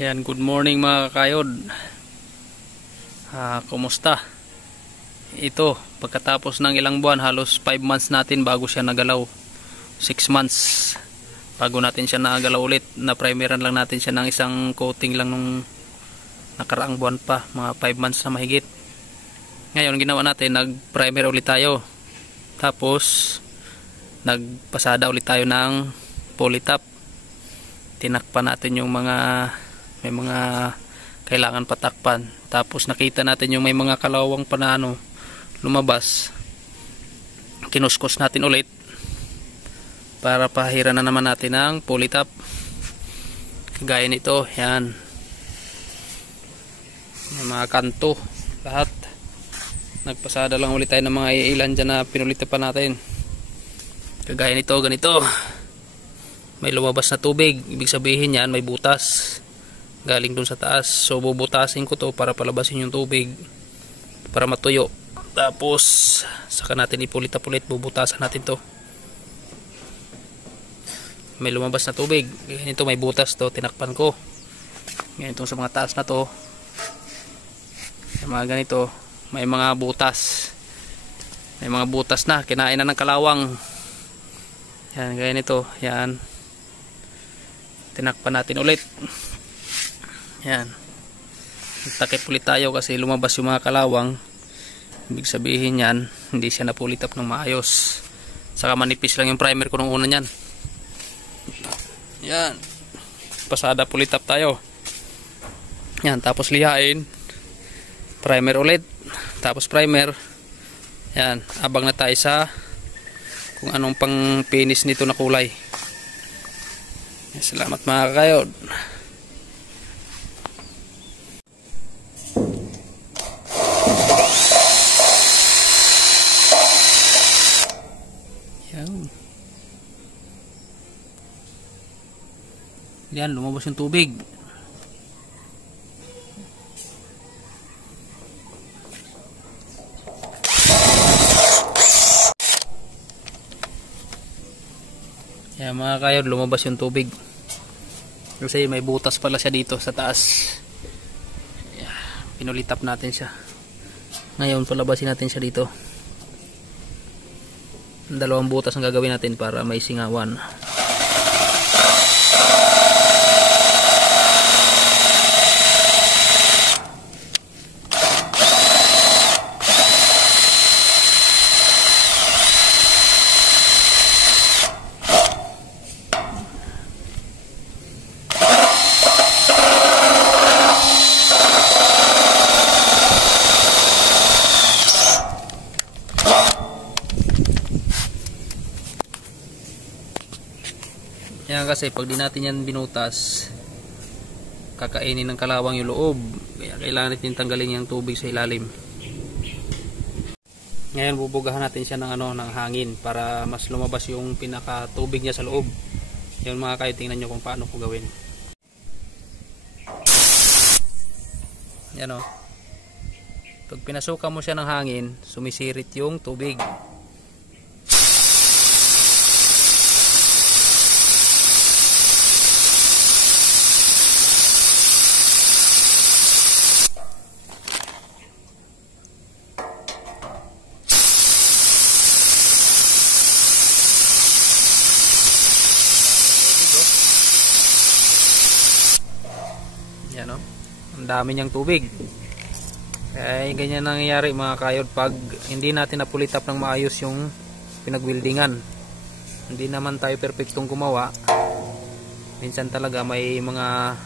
Yan, good morning mga kakayod. Kumusta? Ito, pagkatapos ng ilang buwan, halos 5 months natin bago siya nagalaw. 6 months bago natin siya nagalaw ulit. Na-primeran lang natin siya ng isang coating lang nung nakaraang buwan pa, mga 5 months na mahigit. Ngayon, ginawa natin, nag-primer ulit tayo. Tapos, nagpasada ulit tayo ng polytop. Tinakpan natin yung may mga kailangan patakpan. Tapos nakita natin yung may mga kalawang pa na lumabas. Kinuskos natin ulit para pahiran na naman natin ang polytop. Kagaya nito, yan. May mga kanto, lahat. Nagpasada lang ulit tayo ng mga ilan dyan na pinulitan pa natin. Kagaya nito, ganito. May lumabas na tubig, ibig sabihin yan may butas galing dun sa taas. So bubutasin ko to para palabasin yung tubig para matuyo. Tapos saka natin ipulit ulit, bubutasan natin to. May lumabas na tubig, ganito, may butas to, tinakpan ko. Ganito sa mga taas na to, sa mga ganito, may mga butas. May mga butas na, kinain na ng kalawang. Yan, gaya nito, yan. Tinakpan natin ulit. Yan. Takip ulit tayo kasi lumabas yung mga kalawang. Ibig sabihin yan, hindi siya napulitap ng maayos. Saka manipis lang yung primer ko nung una niyan. Yan. Pasada pulitap tayo. Yan, tapos lihain. Primer ulit. Tapos primer. Yan, abang na tayo sa kung anong pang finish nito na kulay. Salamat mga kakayod. Yan, lumabas yung tubig. Yan mga kakayod, lumabas yung tubig. Kasi may butas pala siya dito sa taas. Pinulitap natin siya. Ngayon palabasin natin siya dito. Dalawang butas ang gagawin natin para may singawan. Yan, kasi pag di natin yan binutas, kakainin ng kalawang yung loob. Kaya kailangan natin tanggalin yung tubig sa ilalim. Ngayon bubugahan natin siya ng ng hangin para mas lumabas yung pinaka tubig niya sa loob. Yan mga kayo, tingnan nyo kung paano ko gawin. Yan o. Pag pinasukan mo siya ng hangin, sumisirit yung tubig. Yan o, ang dami niyang tubig. Kaya ganyan nangyayari mga kayod pag hindi natin napulitap ng maayos yung pinagwildingan. Hindi naman tayo perfectong gumawa. Minsan talaga may mga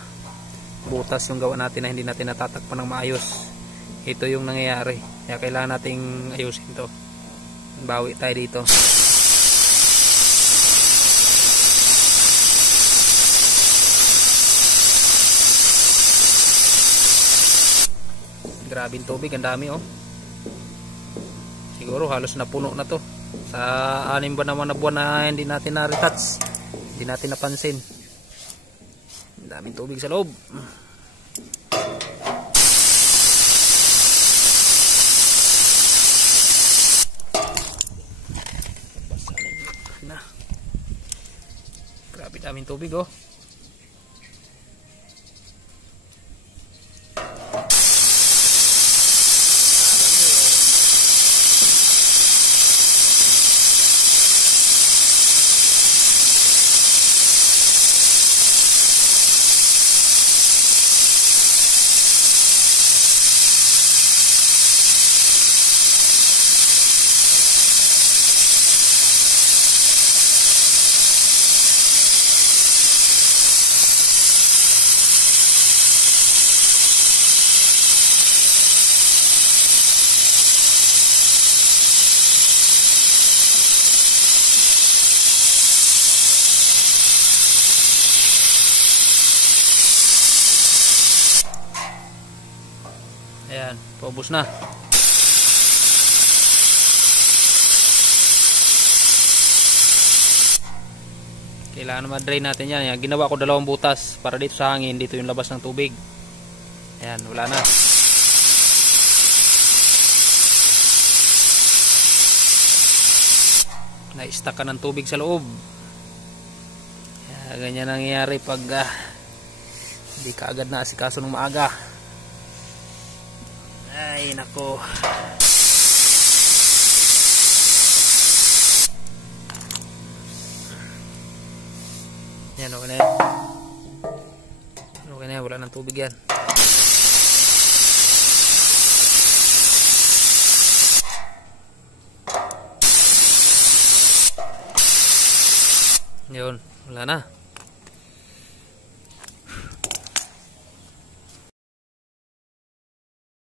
butas yung gawa natin na hindi natin natatakpan ng maayos. Ito yung nangyayari. Kaya kailangan nating ayusin to. Bawi tayo dito. Grabing tubig, ang dami oh. Siguro halos napuno na to. Sa 6 ba naman na buwan na hindi natin na-retouch, hindi natin napansin. Ang daming tubig sa loob. Grabe daming tubig oh. Paubos na. Kailangan ma-drain natin yan. Yan. Ginawa ko 2 butas para dito sa hangin, dito yung labas ng tubig. Ayan, wala na. Na-stuck ka ng tubig sa loob. Kaya, ganyan nangyayari pag hindi ka agad na asikaso ng maaga. Ay, nako. Yan, okay na yan. Okay na yan, wala ng tubig yan. Yun, wala na.